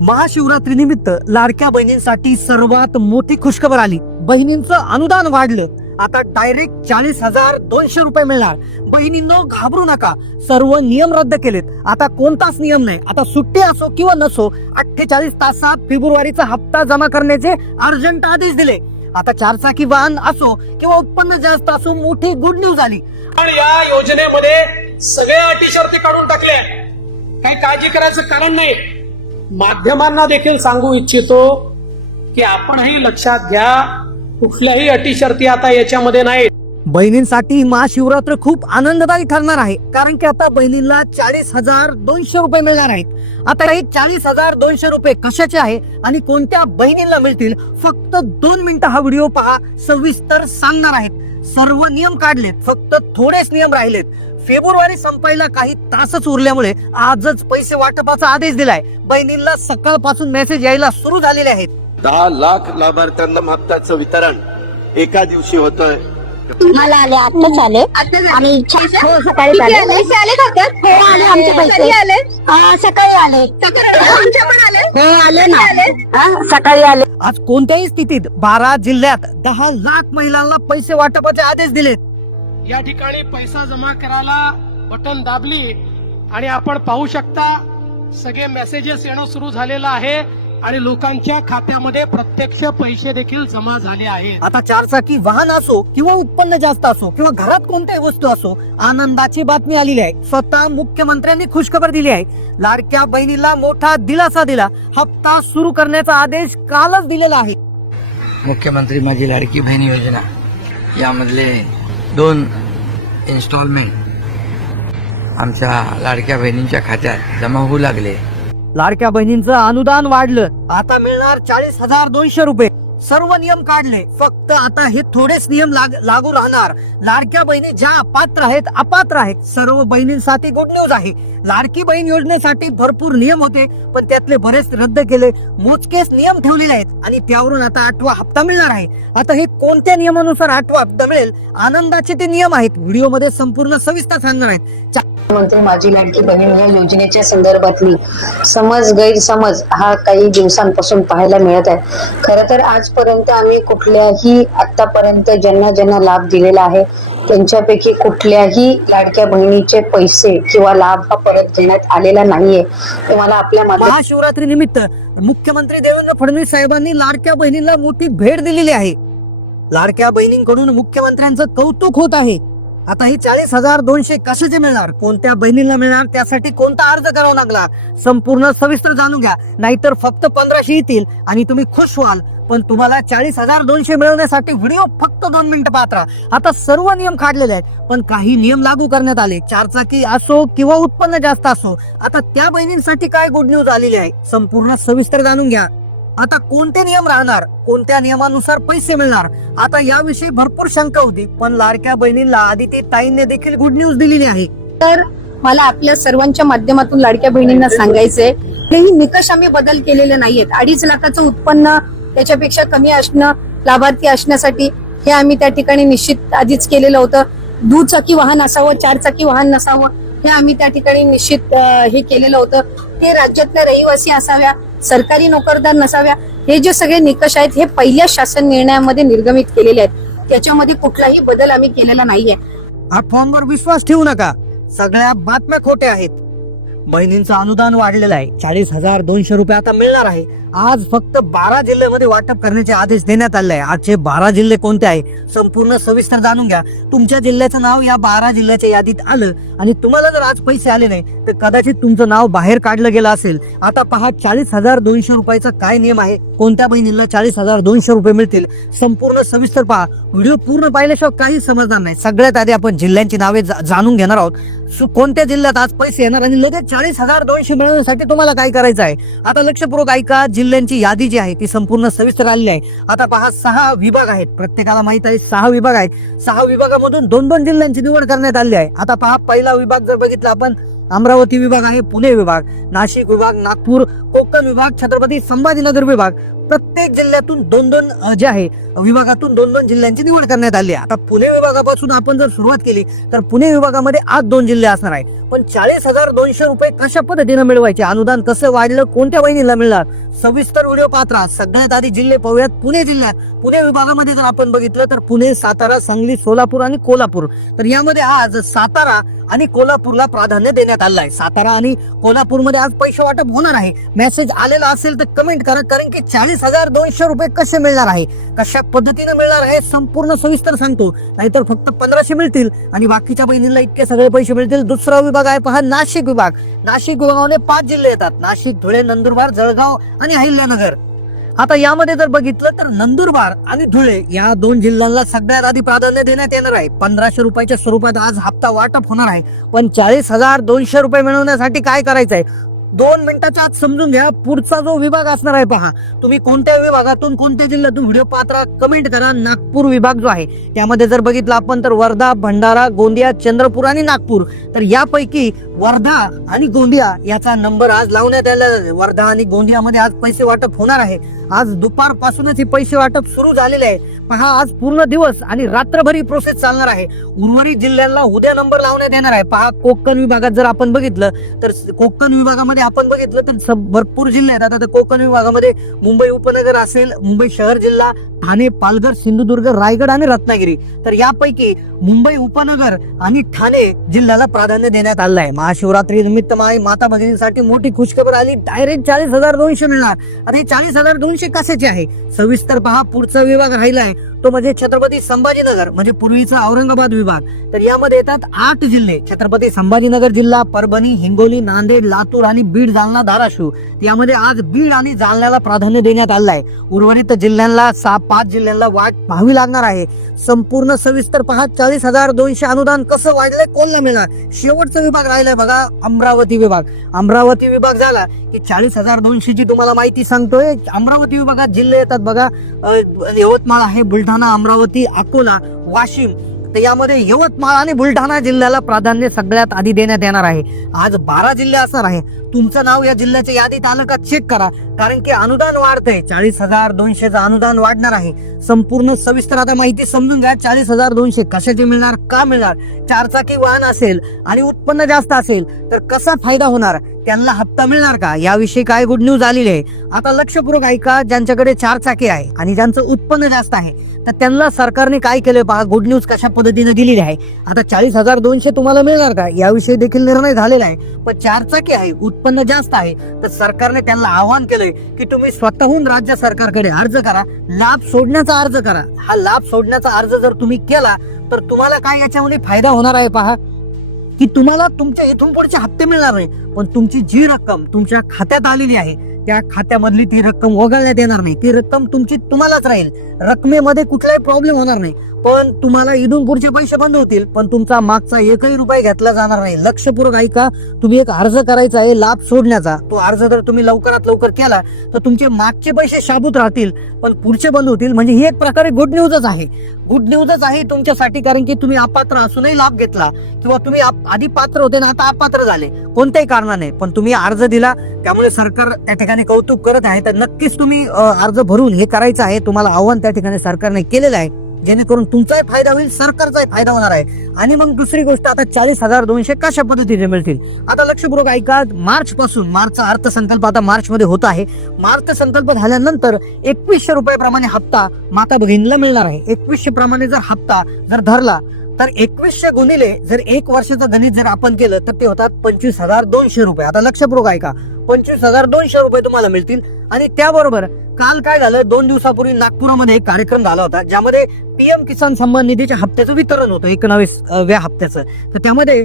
महाशिवरात्री निमित्त लाडक्या बहिणींसाठी सर्वात मोठी खुशखबर आली. बहिणींचं अनुदान वाढलं. आता डायरेक्ट चाळीस हजार दोनशे रुपये मिळणार. बहिणींनो घाबरू नका. सर्व नियम रद्द केलेत. आता कोणताच नियम नाही. आता सुट्टी असो किंवा नसो अठ्ठेचाळीस तासात फेब्रुवारीचा हप्ता जमा करण्याचे अर्जंट आदेश दिले. आता चारचाकी वाहन असो किंवा उत्पन्न जास्त असो मोठी गुड न्यूज आली. पण या योजनेमध्ये सगळ्या अटी शर्ती काढून टाकल्या काही काळजी करायचं कारण नाही. माध्यमांना देखील सांगू इच्छितो की आपणही लक्षात घ्या कुठल्याही अटी शर्ती आता याच्यामध्ये नाहीत. बहिणींसाठी महाशिवरात्र खूप आनंददायी ठरणार आहे कारण की आता बहिणींना चाळीस हजार दोनशे रुपये मिळणार आहेत. आता हे चाळीस हजार दोनशे रुपये कशाचे आहे आणि कोणत्या बहिणींना मिळतील? फक्त दोन मिनिटं हा व्हिडिओ पहा सविस्तर सांगणार आहेत. सर्व नियम काढलेत फक्त थोडेच नियम राहिलेत. फेब्रुवारी संपायला काही तासच उरल्यामुळे आजच पैसे वाटपाचा आदेश दिलाय. बहिणींना सकाळपासून मेसेज यायला सुरू झालेले आहेत. दहा लाख लाभार्थ्यांना हप्त्याचं वितरण. एका दिवशी होतंय. मला आले आत्ताच आले. आणि इच्छा हो सकाळी आले? आले हो आले आमचे पैसे. हा, सकाळी आले. हो आले ना. हा, सकाळी आले. आज कोणत्याही स्थितीत बारा जिल्ह्यात दहा लाख महिलांना पैसे वाटपाचे आदेश दिलेत. या ठिकाणी पैसा जमा करायला बटन दाबली आणि आपण पाहू शकता सगळे मेसेजेस येणं सुरू झालेलं आहे आणि लोकांच्या खात्यामध्ये प्रत्यक्ष पैसे देखील जमा झाले आहेत. आता चारचाकी वाहन असो किंवा उत्पन्न जास्त असो किंवा घरात कोणत्याही वस्तू असो आनंदाची बातमी आलेली आहे. स्वतः मुख्यमंत्र्यांनी खुशखबर दिली आहे. लाडक्या बहिणीला मोठा दिलासा दिला. हप्ता सुरू करण्याचा आदेश कालच दिलेला आहे. मुख्यमंत्री माझी लाडकी बहीण योजना. यामधले दोन इन्स्टॉलमेंट आमच्या लाडक्या बहिणींच्या खात्यात जमा होऊ लागले. लाडक्या बहिणींचं अनुदान वाढलं. आता मिळणार चाळीस हजार दोनशे रुपये. सर्व नियम काढले. फक्त आता हे थोडेच नियम लाग- लागू राहणार. लाडक्या बहिणी ज्या अपात्र आहेत अपात्र आहेत. सर्व बहिणींसाठी गुड न्यूज आहे. लाडकी बहीण योजनेसाठी भरपूर नियम होते पण त्यातले बरेच रद्द केले मोजकेच नियम ठेवलेले आहेत आणि त्यावरून आता आठवा हप्ता मिळणार आहे. आता हे कोणत्या नियमानुसार आठवा हप्ता मिळेल? आनंदाचे ते नियम आहेत. व्हिडिओमध्ये संपूर्ण सविस्तर सांगणार आहेत. मंत्री माझी लाडकी बहीण या योजनेच्या संदर्भातली समज गैरसमज हा काही दिवसांपासून पाहायला मिळत आहे. खर तर आजपर्यंत आम्ही कुठल्याही आतापर्यंत ज्यांना ज्यांना लाभ दिलेला आहे त्यांच्यापैकी कुठल्याही लाडक्या बहिणीचे पैसे किंवा लाभ हा परत देण्यात आलेला नाहीये. तुम्हाला मला आपल्या महाशिवरात्री निमित्त मुख्यमंत्री देवेंद्र फडणवीस साहेबांनी लाडक्या बहिणींना मोठी भेट दिलेली आहे. लाडक्या बहिणींकडून मुख्यमंत्र्यांचं कौतुक होत आहे. आता ही चाळीस हजार दोनशे कशाचे मिळणार? कोणत्या बहिणींना मिळणार? त्यासाठी कोणता अर्ज करावा लागला? संपूर्ण सविस्तर जाणून घ्या. नाहीतर फक्त पंधराशे येतील आणि तुम्ही खुश व्हाल. पण तुम्हाला चाळीस हजार दोनशे मिळवण्यासाठी व्हिडिओ फक्त दोन मिनिटं पाहत राहा. आता सर्व नियम काढलेले आहेत पण काही नियम लागू करण्यात आले. चारचाकी असो किंवा उत्पन्न जास्त असो. आता त्या बहिणींसाठी काय गुड न्यूज आलेली आहे? संपूर्ण सविस्तर जाणून घ्या. आता कोणते नियम राहणार? कोणत्या नियमानुसार पैसे मिळणार? आता याविषयी भरपूर शंका होती पण लाडक्या बहिणींना आदिती ताईंनी देखील गुड न्यूज दिलेली आहे. मला आपल्या सर्वांच्या माध्यमातून लाडक्या बहिणींना सांगायचंय हेही निकष आम्ही बदल केलेले नाहीयेत. अडीच लाखाचं उत्पन्न त्याच्यापेक्षा कमी असणं लाभार्थी असण्यासाठी हे आम्ही त्या ठिकाणी निश्चित आधीच केलेलं होतं. दुचाकी वाहन असावं चारचाकी वाहन नसावं हे आम्ही त्या ठिकाणी निश्चित हे केलेलं होतं. ते राज्यातल्या रहिवासी असाव्या सरकारी नोकरदार नसाव्या हे जे सगळे निकष आहेत हे पहिल्या शासन निर्णयामध्ये निर्गमित केलेले आहेत. त्याच्यामध्ये कुठलाही बदल आम्ही केलेला नाहीये. अफवांवर विश्वास ठेवू नका. सगळ्या बातम्या खोट्या आहेत. बहिणींचं अनुदान वाढलेलं आहे. चाळीस हजार दोनशे रुपये आता मिळणार आहे. आज फक्त बारा जिल्ह्यामध्ये वाटप करण्याचे आदेश देण्यात आले आहे. आजचे बारा जिल्हे कोणते आहे? संपूर्ण सविस्तर जाणून घ्या. तुमच्या जिल्ह्याचं नाव या बारा जिल्ह्याच्या यादीत आलं आणि तुम्हाला जर आज पैसे आले नाही तर कदाचित तुमचं नाव बाहेर काढलं गेलं असेल. आता पहा चाळीस हजार दोनशे रुपयाचा काय नियम आहे? कोणत्या बहिणीला चाळीस हजार दोनशे रुपये मिळतील? संपूर्ण सविस्तर पहा. व्हिडिओ पूर्ण पाहिल्याशिवाय काही समजणार नाही. सगळ्यात आधी आपण जिल्ह्यांची नावे जाणून घेणार आहोत. कोणत्या जिल्ह्यात आज पैसे येणार? आणि लगेच चाळीस हजार दोनशे मिळवण्यासाठी तुम्हाला काय करायचं आहे? आता लक्षपूर्वक ऐका जिल्ह्यांची यादी जी आहे ती संपूर्ण सविस्तर आलेली आहे. आता पहा सहा विभाग आहेत. प्रत्येकाला माहीत आहे सहा विभाग आहेत. सहा विभागामधून दोन दोन जिल्ह्यांची निवड करण्यात आली आहे. आता पहा पहिला विभाग जर बघितला आपण अमरावती विभाग आहे पुणे विभाग नाशिक विभाग नागपूर कोकण विभाग छत्रपती संभाजीनगर विभाग. प्रत्येक जिल्ह्यातून दोन दोन जे आहे विभागातून दोन दोन जिल्ह्यांची निवड करण्यात आली आहे. आता पुणे विभागापासून आपण जर सुरुवात केली तर पुणे विभागामध्ये आज दोन जिल्हे असणार आहे पण चाळीस हजार दोनशे रुपये कशा पद्धतीनं मिळवायचे? अनुदान कसं वाढलं? कोणत्या वहिनीला मिळणार? सविस्तर व्हिडिओ पात्रा सगळ्यात आधी जिल्हे पाहूयात. पुणे जिल्ह्यात. पुणे विभागामध्ये जर आपण बघितलं तर पुणे सातारा सांगली सोलापूर आणि कोल्हापूर. तर यामध्ये आज सातारा आणि कोल्हापूरला प्राधान्य देण्यात आलं आहे. सातारा आणि कोल्हापूरमध्ये आज पैसे वाटप होणार आहे. मेसेज आलेला असेल तर कमेंट करा कारण की चाळीस हजार दोनशे रुपये कसे मिळणार आहे? कशा पद्धतीने मिळणार आहे? संपूर्ण सविस्तर सांगतो. नाहीतर फक्त पंधराशे मिळतील आणि बाकीच्या बहिणींना इतके सगळे पैसे मिळतील. दुसरा विभाग आहे पहा नाशिक विभाग. नाशिक विभागामध्ये पाच जिल्हे येतात. नाशिक धुळे नंदुरबार जळगाव आणि अहिल्यानगर. आता यामध्ये जर बघितलं तर नंदुरबार आणि धुळे या दोन जिल्ह्यांना सगळ्यात आधी प्राधान्य देण्यात येणार आहे. पंधराशे रुपयाच्या स्वरूपात आज हप्ता वाटप होणार आहे. पण चाळीस हजार दोनशे रुपये मिळवण्यासाठी काय करायचं आहे दोन मिनिटाच्या आत समजून घ्या. पुढचा जो विभाग असणार आहे पहा. तुम्ही कोणत्या विभागातून कोणत्या जिल्ह्यातून व्हिडिओ पात्रा कमेंट करा. नागपूर विभाग जो आहे त्यामध्ये जर बघितलं आपण तर वर्धा भंडारा गोंदिया चंद्रपूर आणि नागपूर. तर यापैकी वर्धा आणि गोंदिया याचा नंबर आज लावण्यात आला वर्धा आणि गोंदियामध्ये आज पैसे वाटप होणार आहे. आज दुपारपासूनच हे पैसे वाटप सुरू झालेले आहे पहा आज पूर्ण दिवस आणि रात्रभर ही प्रोसेस चालणार आहे. उर्वरित जिल्ह्यांना उद्या नंबर लावण्यात येणार आहे. पहा कोकण विभागात जर आपण बघितलं तर कोकण विभागामध्ये आपण बघितलं तर भरपूर जिल्हे आहेत. आता कोकण विभागामध्ये मुंबई उपनगर असेल मुंबई शहर जिल्हा ठाणे पालघर सिंधुदुर्ग रायगड आणि रत्नागिरी. तर यापैकी मुंबई उपनगर आणि ठाणे जिल्ह्याला प्राधान्य देण्यात आलं आहे. महाशिवरात्री निमित्त माई माता भगिनींसाठी मोठी खुशखबर आली. डायरेक्ट चाळीस हजार दोनशे मिळणार. आता हे चाळीस हजार दोनशे कशाचे आहे? सविस्तर पहा पुढचा विभाग राहिला आहे तो म्हणजे छत्रपती संभाजीनगर म्हणजे पूर्वीचा औरंगाबाद विभाग. तर यामध्ये येतात आठ जिल्हे. छत्रपती संभाजीनगर जिल्हा परभणी हिंगोली नांदेड लातूर आणि बीड जालना धाराशिव. यामध्ये आज बीड आणि जालन्याला प्राधान्य देण्यात आलं आहे. उर्वरित जिल्ह्यांना सहा पाच जिल्ह्यांना वाट पाहावी लागणार आहे. संपूर्ण सविस्तर पहा. चाळीस हजार दोनशे अनुदान कसं वाढलंय कोणला मिळणार? शेवटचा विभाग राहिलाय बघा अमरावती विभाग. अमरावती विभाग झाला की चाळीस हजार दोनशेची तुम्हाला माहिती सांगतोय. अमरावती विभागात जिल्हे येतात बघा. यवतमाळ आहे बुलढाणा बुलढाणा अमरावती अकोला वाशिम. तर यामध्ये यवतमाळ आणि बुलढाणा जिल्ह्याला प्राधान्य सगळ्यात आधी देण्यात येणार आहे. आज बारा जिल्हे असणार आहे. तुमचं नाव या जिल्ह्याच्या यादीत आलं का चेक करा. कारण की अनुदान वाढतंय. चाळीस हजार दोनशेचं अनुदान वाढणार आहे. संपूर्ण सविस्तर आता माहिती समजून घ्या. चाळीस हजार दोनशे कशाचे मिळणार का मिळणार? चारचाकी वाहन असेल आणि उत्पन्न जास्त असेल तर कसा फायदा होणार? त्यांना हप्ता मिळणार का? याविषयी काय गुड न्यूज आलेली आहे? आता लक्षपूर्वक ऐका ज्यांच्याकडे चार चाकी आहे आणि ज्यांचं उत्पन्न जास्त आहे तर त्यांना सरकारने काय केलं पहा? गुड न्यूज कशा पद्धतीने दिलेली आहे? आता चाळीस हजार दोनशे तुम्हाला मिळणार का? याविषयी देखील निर्णय झालेला आहे. पण चार चाकी आहे उत्पन्न जास्त आहे तर सरकारने त्यांना आवाहन केलंय की तुम्ही स्वतःहून राज्य सरकारकडे अर्ज करा लाभ सोडण्याचा अर्ज करा. हा लाभ सोडण्याचा अर्ज जर तुम्ही केला तर तुम्हाला काय याच्यामध्ये फायदा होणार आहे पहा? की तुम्हाला तुमच्या इथून पुढचे हप्ते मिळणार नाही. पण तुमची जी रक्कम तुमच्या खात्यात आलेली आहे त्या खात्यामधली ती रक्कम वगळण्यात येणार नाही. ती रक्कम तुमची तुम्हालाच राहील. रकमेमध्ये कुठलाही प्रॉब्लेम होणार नाही. पण तुम्हाला इथून पुढचे पैसे बंद होतील पण तुमचा मागचा एकही रुपये घेतला जाणार नाही. लक्षपूर्वक ऐका तुम्ही एक अर्ज करायचा आहे लाभ सोडण्याचा. तो अर्ज जर तुम्ही लवकरात लवकर केला तर तुमचे मागचे पैसे शाबूत राहतील पण पुढचे बंद होतील. म्हणजे ही एक प्रकारे गुड न्यूजच आहे. गुड न्यूजच आहे तुमच्यासाठी कारण की तुम्ही अपात्र असूनही लाभ घेतला. किंवा तुम्ही आप- आधी पात्र होते ना आता अपात्र झाले. कोणत्याही कारणाने पण तुम्ही अर्ज दिला. त्यामुळे सरकार त्या ठिकाणी कौतुक करत आहे. तर नक्कीच तुम्ही अर्ज भरून हे करायचं आहे. तुम्हाला आव्हान त्या ठिकाणी सरकारने केलेलं आहे. जेणेकरून तुमचाही फायदा होईल सरकारचाही फायदा होणार आहे. आणि मग दुसरी गोष्ट आता चाळीस हजार दोनशे कशा पद्धतीने मिळतील? आता लक्षपूर्वक ऐका मार्च पासून मार्चचा अर्थसंकल्प आता मार्च मध्ये होत आहे. मार्च संकल्प झाल्यानंतर एकवीसशे रुपयाप्रमाणे हप्ता माता भगिनीला मिळणार आहे. एकवीसशे प्रमाणे जर हप्ता जर धरला तर एकवीसशे गुणिले जर एक वर्षाचं गणित जर आपण केलं तर ते होतात पंचवीस हजार दोनशे रुपये. आता लक्षपूर्वक ऐका पंचवीस हजार दोनशे रुपये तुम्हाला मिळतील. आणि त्याबरोबर काल काय झालं? दोन दिवसापूर्वी नागपुरामध्ये एक कार्यक्रम झाला होता ज्यामध्ये पीएम किसान सन्मान निधीच्या हप्त्याचं वितरण होतं एकोणावीसव्या हप्त्याचं. तर त्यामध्ये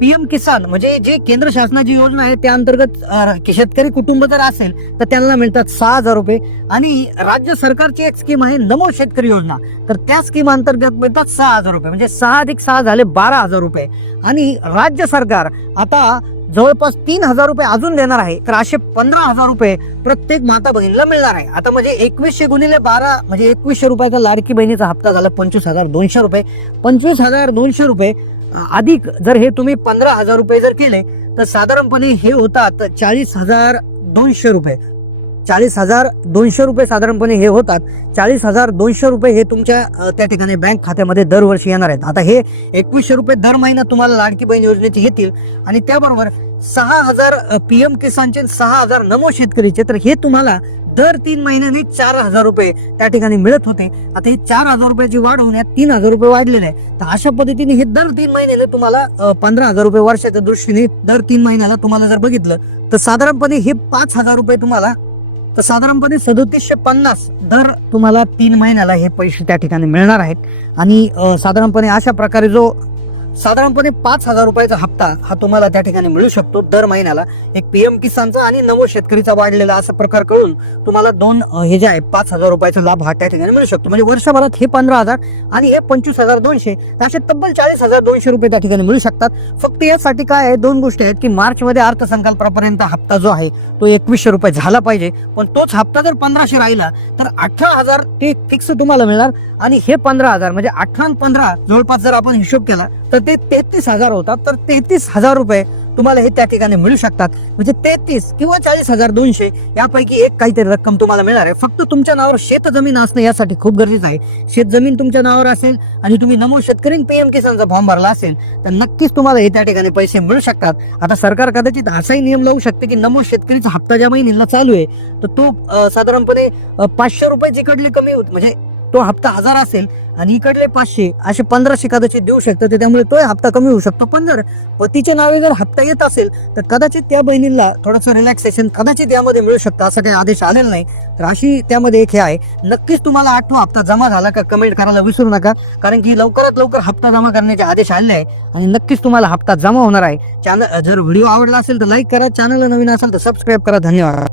पीएम किसान म्हणजे जे केंद्र शासनाची योजना आहे त्या अंतर्गत शेतकरी कुटुंब जर असेल तर त्यांना मिळतात सहा हजार रुपये. आणि राज्य सरकारची एक स्कीम आहे नमो शेतकरी योजना. तर त्या स्कीम अंतर्गत मिळतात सहा हजार रुपये म्हणजे सहा अधिक सहा झाले बारा हजार रुपये. आणि राज्य सरकार आता जवळपास तीन हजार रुपये अजून देणार आहे तर असे पंधरा हजार रुपये प्रत्येक माता बहिणीला मिळणार आहे. आता म्हणजे एकवीसशे गुणिले बारा म्हणजे एकवीसशे रुपयाचा लाडकी बहिणीचा हप्ता झाला पंचवीस हजार दोनशे रुपये. पंचवीस हजार दोनशे रुपये अधिक जर हे तुम्ही पंधरा हजार रुपये जर केले तर साधारणपणे हे होतात चाळीस हजार दोनशे रुपये. चाळीस हजार दोनशे रुपये साधारणपणे हे होतात. चाळीस हजार दोनशे रुपये हे तुमच्या त्या ठिकाणी बँक खात्यामध्ये दरवर्षी येणार आहेत. आता हे एकवीसशे रुपये दर महिना तुम्हाला लाडकी बहीण योजनेचे येतील. आणि त्याबरोबर सहा हजार पी एम किसानचे सहा हजार नमो शेतकरीचे तर हे तुम्हाला दर तीन महिन्याने चार हजार रुपये त्या ठिकाणी मिळत होते. आता हे चार हजार रुपयाची वाढ होण्यात तीन हजार रुपये वाढलेले आहे तर अशा पद्धतीने हे दर तीन महिन्याला तुम्हाला पंधरा हजार रुपये वर्षाच्या दृष्टीने दर तीन महिन्याला तुम्हाला जर बघितलं तर साधारणपणे हे पाच हजार रुपये तुम्हाला तर साधारणपणे सदोतीसशे पन्नास दर तुम्हाला तीन महिन्याला हे पैसे त्या ठिकाणी मिळणार आहेत. आणि साधारणपणे अशा प्रकारे जो साधारणपणे पाच हजार रुपयाचा हप्ता हा तुम्हाला त्या ठिकाणी मिळू शकतो दर महिन्याला. एक पीएम किसानचा आणि नमो शेतकरीचा वाढलेला असा प्रकार कळून तुम्हाला दोन हे जे आहे पाच हजार रुपयाचा लाभ हा त्या ठिकाणी मिळू शकतो. म्हणजे वर्षभरात हे पंधरा हजार आणि हे पंचवीस हजार दोनशे असे तब्बल चाळीस हजार दोनशे रुपये त्या ठिकाणी मिळू शकतात. फक्त यासाठी काय आहे दोन गोष्टी आहेत की मार्चमध्ये अर्थसंकल्पापर्यंत हप्ता जो आहे तो एकवीसशे रुपये झाला पाहिजे. पण तोच हप्ता जर पंधराशे राहिला तर अठरा हजार ते फिक्स तुम्हाला मिळणार. आणि हे पंधरा हजार म्हणजे अठरा पंधरा जवळपास जर आपण हिशोब केला तर ते तेहतीस हजार होतात. तर तेहतीस हजार रुपये तुम्हाला हे त्या ठिकाणी मिळू शकतात. म्हणजे तेहतीस किंवा चाळीस हजार दोनशे यापैकी एक काहीतरी रक्कम तुम्हाला मिळणार आहे. फक्त तुमच्या नावावर शेत जमीन असणं यासाठी खूप गरजेचं आहे. शेत जमीन तुमच्या नावावर असेल आणि तुम्ही नमो शेतकरी पीएम किसानचा फॉर्म भरला असेल तर नक्कीच तुम्हाला हे त्या ठिकाणी पैसे मिळू शकतात. आता सरकार कदाचित असाही नियम लावू शकते की नमो शेतकरीचा हप्ता ज्या महिन्याला चालू आहे तर तो साधारणपणे पाचशे रुपये जिकडले कमी होत म्हणजे तो हप्ता हजार असेल आणि इकडले पाचशे असे पंधराशे कदाचित देऊ शकतो तर त्यामुळे तो हप्ता कमी होऊ शकतो. पण जर पतीच्या नावे जर हप्ता येत असेल तर कदाचित त्या बहिणीला थोडंसं रिलॅक्सेशन कदाचित यामध्ये मिळू शकतं असं काही आदेश आलेला नाही. तर अशी त्यामध्ये एक हे आहे. नक्कीच तुम्हाला आठवा हप्ता जमा झाला का कमेंट करायला विसरू नका कारण की लवकरात लवकर हप्ता जमा करण्याचे आदेश आले आहे आणि नक्कीच तुम्हाला हप्ता जमा होणार आहे. चॅनल जर व्हिडिओ आवडला असेल तर लाईक करा. चॅनलला नवीन असेल तर सबस्क्राईब करा. धन्यवाद.